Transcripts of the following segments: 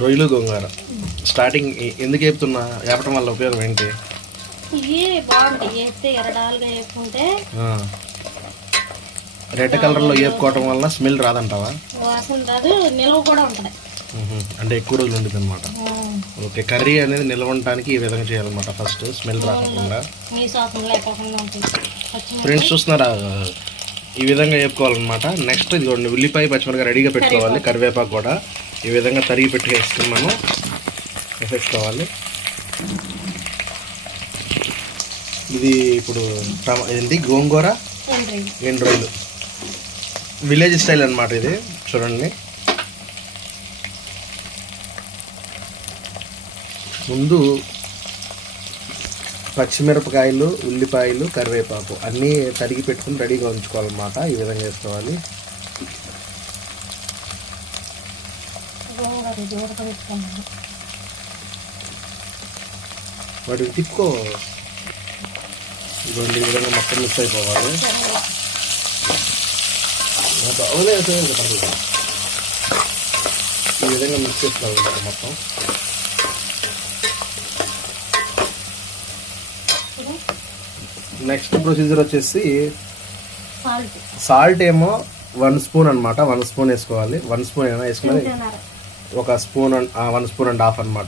రొయ్యలు గోంగూర. స్టార్టింగ్ ఎందుకు వేపుతున్నా వేపటం వల్ల ఉపయోగం ఏంటి? ఇవి బాగుంటాయి. వేస్తే ఎరడాలుగా వేపుకుంటే. రెడ్ కలర్లో వేపుకోవటం వల్ల స్మెల్ రాదంటావా? వాసన రాదు నిల్వ కూడా ఉంటుంది. మ్హూ. అంటే ఎక్కువ రోజులు ఉంటుంది అనమాట ఓకే కర్రీ అనేది నిలవడానికి ఈ విధంగా చేయాలన్నమాట ఫస్ట్ స్మెల్ రాకుండా. ఫ్రెండ్స్ చూస్తున్నారా? ఈ విధంగా వేపుకోవాలన్నమాట నెక్స్ట్ ఇదిగోండి ఉల్లిపాయ పచ్చిమిరపకాయ రెడీగా పెట్టుకోవాలి కరివేపాకు కూడా. ఈ విధంగా తరిగి పెట్టి వేసుకున్నాము వేసేసుకోవాలి ఇది ఇప్పుడు టమ ఏంటి? గోంగూర? ఎండు రొయ్యలు విలేజ్ స్టైల్ అన్నమాట ఇది. చూడండి. ముందు పచ్చిమిరపకాయలు ఉల్లిపాయలు కరివేపాకు అన్నీ తరిగి పెట్టుకుని రెడీగా ఉంచుకోవాలన్నమాట. ఈ విధంగా వేసుకోవాలి గోంగూర ఇది ఉడకబెట్టుకున్నాను వాటిని తిప్పుకో. ఇదిగోండి ఈ విధంగా మొత్తం మిక్స్ అయిపోవాలి. అవునే పర్లేదు. ఈ విధంగా మిక్స్ చేసుకోవాలి మొత్తం. నెక్స్ట్ ప్రొసీజర్ వచ్చేసి సాల్ట్ ఏమో వన్ స్పూన్ అన్నమాట. వన్ స్పూన్ వేసుకోవాలి. వన్ స్పూన్ ఏమైనా వేసుకొని తింటున్నారు. ఒక spoon and one spoon and half అనమాట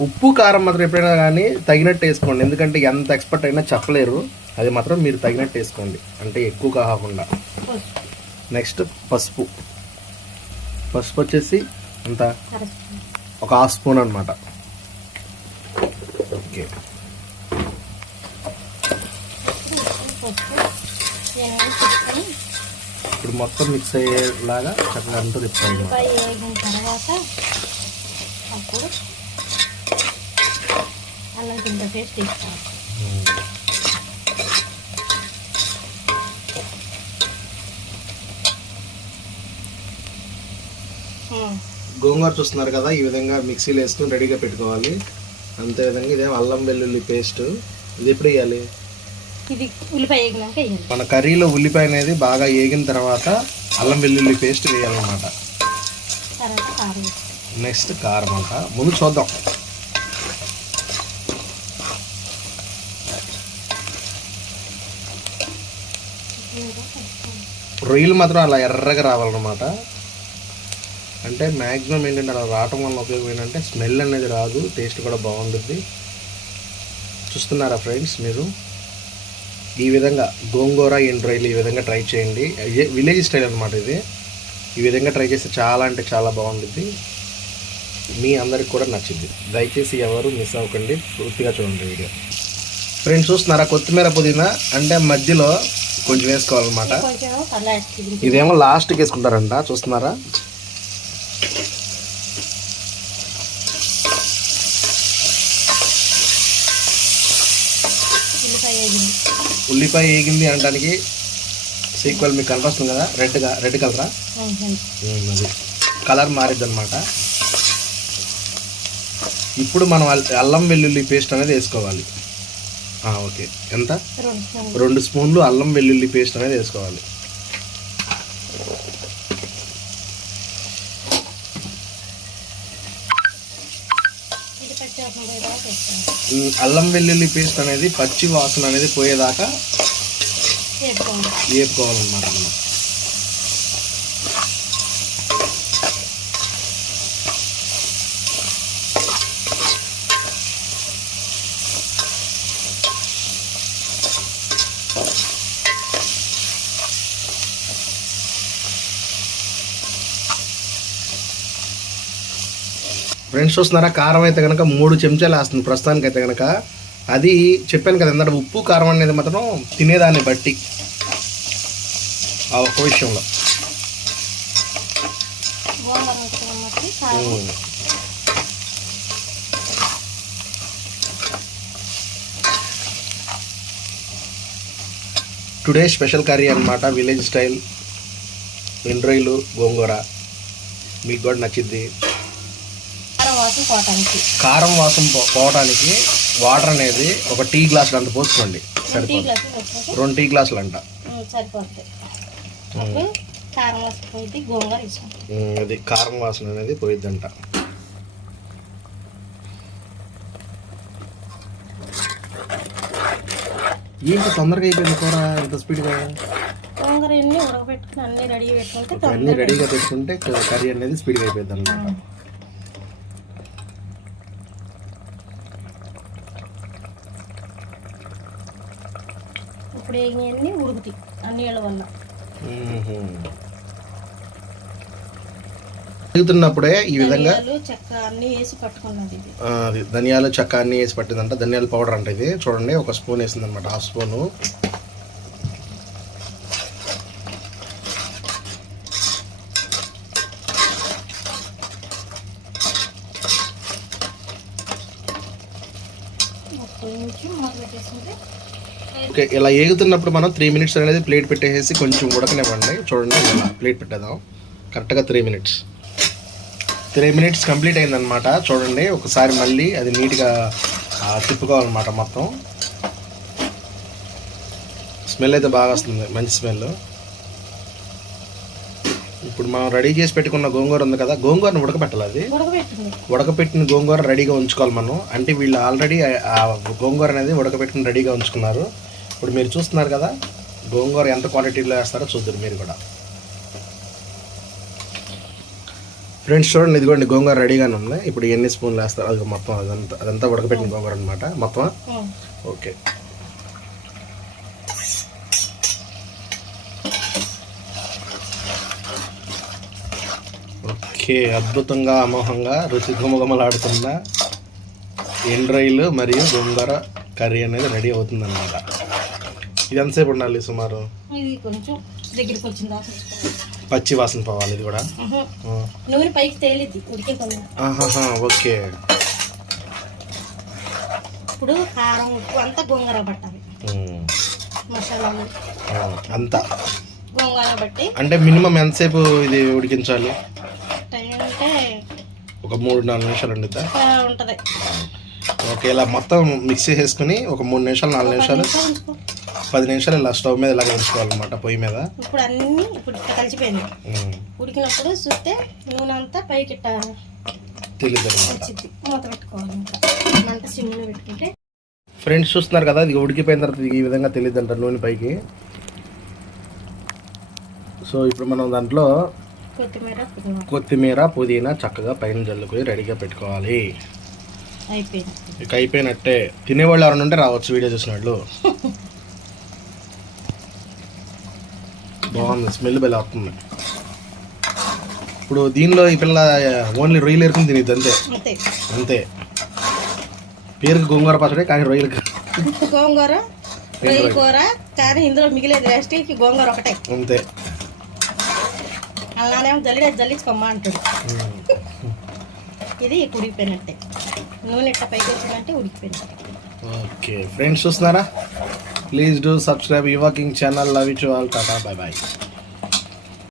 ఉప్పు కారం మాత్రం ఎప్పుడైనా కానీ తగినట్టు వేసుకోండి. ఎందుకంటే ఎంత ఎక్స్పర్ట్ అయినా చెప్పలేరు. అది మాత్రం మీరు తగినట్టు వేసుకోండి. అంటే ఎక్కువ కాకుండా. నెక్స్ట్ పసుపు. పసుపు వచ్చేసి అంత ఒక హాఫ్ స్పూన్ అనమాట ఓకే. ఇప్పుడు మొత్తం మిక్స్ అయ్యేలాగా చక్కగా అంటూ తిప్పాలి వేగిన తర్వాత అప్పుడు అల్లం కింద పేస్ట్ తీసుకోవాలి ఉమ్. గోంగూర చూస్తున్నారు కదా ఈ విధంగా మిక్సీలో వేసుకొని రెడీగా పెట్టుకోవాలి. అంతే విధంగా ఇదేం అల్లం వెల్లుల్లి పేస్ట్. ఇది ఎప్పుడు వేయాలి? ఇది ఉల్లిపాయ వేగినాక వేయాలి మన కర్రీలో ఉల్లిపాయ అనేది బాగా వేగిన తర్వాత అల్లం వెల్లుల్లి పేస్ట్ వేయాలన్నమాట. నెక్స్ట్ కారం అంట. ముందు చూద్దాం. రొయ్యలు మాత్రం అలా ఎర్రగా రావాలన్నమాట. అంటే మ్యాక్సిమం ఏంటంటే అలా రావటం వల్ల ఉపయోగం ఏంటంటే స్మెల్ అనేది రాదు టేస్ట్ కూడా బాగుంటుంది చూస్తున్నారా ఫ్రెండ్స్ మీరు? ఈ విధంగా గోంగూర ఎండు ఈ విధంగా ట్రై చేయండి. విలేజ్ స్టైల్ అనమాట ఇది. ఈ విధంగా ట్రై చేస్తే చాలా అంటే చాలా బాగుంటుంది మీ అందరికి కూడా నచ్చింది. దయచేసి ఎవరు మిస్ అవ్వకండి. పూర్తిగా చూడండి వీడియో. ఫ్రెండ్స్ చూస్తున్నారా? కొత్తిమీర పుదీనా అంటే మధ్యలో కొంచెం వేసుకోవాలన్నమాట. ఇదేమో లాస్ట్కి వేసుకుంటారంట. చూస్తున్నారా ఉల్లిపాయ వేగింది ఉల్లిపాయ వేగింది అనడానికి సీక్వెల్ మీకు కనిపిస్తుంది కదా? రెడ్గా రెడ్ కలరా అది కలర్ మారిద్ది అనమాట ఇప్పుడు మనం అల్- అల్లం వెల్లుల్లి పేస్ట్ అనేది వేసుకోవాలి. ఓకే. ఎంత? రెండు స్పూన్లు. అల్లం వెల్లుల్లి పేస్ట్ అనేది వేసుకోవాలి. అల్లం వెల్లుల్లి పేస్ట్ అనేది పచ్చి వాసన అనేది పోయేదాకా వేపుకోవాలన్నమాట మనం. ఫ్రెండ్స్ చూస్తున్నారా? కారం అయితే కనుక మూడు చెంచాలు వేస్తుంది. ప్రస్తుతానికి అయితే కనుక అది చెప్పాను కదా ఎందుకంటే ఉప్పు కారం అనేది మాత్రం తినేదాన్ని బట్టి. ఆ ఒక్క విషయంలో. టుడే స్పెషల్ కర్రీ అన్నమాట విలేజ్ స్టైల్ ఎండ్రాయిలు గోంగూర మీకు కూడా నచ్చిద్ది. కారం వాసన పోవటానికి. వాటర్ అనేది ఒక టీ గ్లాసులు అంత పోసుకోండి. సరిపోతుంది రెండు టీ గ్లాసులు అంట సరిపోతుంది అప్పుడు కారం వాసన పోయింది గోంగూర వేసాం అది కారం వాసన అనేది పోయిద్దంట. ఏంటి తొందరగా అయిపోయింది కూర? ఇంత స్పీడ్గా? గోంగూర అన్ని ఉడకబెట్టుకుని అన్ని రెడీ పెట్టుకుంటే అన్ని రెడీగా పెట్టుకుంటే కర్రీ అనేది స్పీడ్గా అయిపోయింది అనమాట ఇప్పుడు అన్ని ఉడుకుతాయి ఆ నీళ్ళ వల్ల. తిరుగుతున్నప్పుడే ఈ విధంగా ధనియాలు చెక్క అన్ని వేసి పట్టుకున్నది ఇది. ఆ, అది ధనియాలు చెక్క అన్ని వేసి పట్టిందంట. ధనియాల పౌడర్ అంటే ఇది. చూడండి ఒక స్పూన్ వేసింది అనమాట హాఫ్ స్పూను. కొంచెం మూత పెట్టేసుకుంటే ఓకే ఇలా ఏగుతున్నప్పుడు మనం త్రీ మినిట్స్ అనేది ప్లేట్ పెట్టేసి కొంచెం ఉడకనివ్వండి. చూడండి ఇలా ప్లేట్ పెట్టేద్దాం. కరెక్ట్గా three minutes three minutes complete అయిందనమాట చూడండి ఒకసారి మళ్ళీ అది నీట్గా తిప్పుకోవాలన్నమాట మొత్తం. స్మెల్ అయితే బాగా వస్తుంది మంచి స్మెల్ ఇప్పుడు మనం రెడీ చేసి పెట్టుకున్న గోంగూర ఉంది కదా గోంగూరను ఉడకబెట్టాలి అది? ఉడకపెట్టిన గోంగూర రెడీగా ఉంచుకోవాలి మనం. అంటే వీళ్ళు ఆల్రెడీ ఆ గోంగూర అనేది ఉడకపెట్టిన రెడీగా ఉంచుకున్నారు. ఇప్పుడు మీరు చూస్తున్నారు కదా గోంగూర ఎంత క్వాంటిటీలో వేస్తారో చూద్దరు మీరు కూడా. ఫ్రెండ్స్ చూడండి ఇదిగోండి గోంగూర రెడీగానే ఉంది. ఇప్పుడు ఎన్ని స్పూన్లు వేస్తారు? అది మొత్తం అదంతా అదంతా ఉడకపెట్టిన గోంగూర అనమాట మొత్తం. ఓకే. ఓకే అద్భుతంగా అమోఘంగా రుచి గుమగుమలాడుతున్న ఎండ్రాయిలు మరియు గోంగూర కర్రీ అనేది రెడీ అవుతుంది అనమాట ఇది ఎంతసేపు ఉండాలి సుమారు. పచ్చి వాసన పోవాలి ఇది కూడా. నూనె పైకి తేలిద్ది ఆహాహా, ఓకే. ఇప్పుడు కారం ఉప్పు అంతా గోంగూర పట్టాలి. మసాలాలు అంతా? గోంగూర బట్టి అంటే మినిమం ఎంతసేపు ఇది ఉడికించాలి? ఒక మూడు నాలుగు నిమిషాలు ఉండిద్దా? ఉంటది. ఓకే ఇలా మొత్తం మిక్స్ చేసుకుని ఒక మూడు నిమిషాలు నాలుగు నిమిషాలు. పది నిమిషాలు ఇలా స్టవ్ మీద ఇలాగ ఉంచుకోవాలన్నమాట పొయ్యి మీద. ఇప్పుడు అన్ని ఇప్పుడు కలిసిపోయింది. ఉడికినప్పుడు చూస్తే నూనె అంతా పైకి మూత పెట్టుకోవాలి మంట సిమ్లో పెట్టుకుంటే. ఫ్రెండ్స్ చూస్తున్నారు కదా ఇది ఉడికిపోయిన తర్వాత ఈ విధంగా తెలియదు అంటారు నూనె పైకి. సో ఇప్పుడు మనం దాంట్లో కొత్తిమీర పుదీనా. చక్కగా పైన జల్లుకొని రెడీగా పెట్టుకోవాలి. అయిపోయింది. ఇక అయిపోయినట్టే. తినేవాళ్ళు ఎవరైనా ఉంటే రావచ్చు వీడియో చూసిన వాళ్ళు బాగుంది స్మెల్ బెల్ వస్తుంది. ఇప్పుడు దీనిలో ఈ పిల్ల ఓన్లీ రొయ్యలు ఎరుకుని తినేది అంతే. అంతే. పేరుకి గోంగూర పచ్చడి కానీ రొయ్యలు గోంగూర రొయ్య కూర కానీ ఇందులో మిగిలేదు వేస్ట్ గోంగూర ఒకటే. అంతే. అలానేమో జల్లి జల్లించుకోమ్మా అంటాడు ఇది ఉడికిపోయినట్టే. నూనె ఇట్లా పైకి వచ్చిందంటే ఉడికిపోయినట్టే. ఓకే ఫ్రెండ్స్ చూస్తున్నారా? Please do subscribe యువకింగ్ channel. Love you all tata bye bye.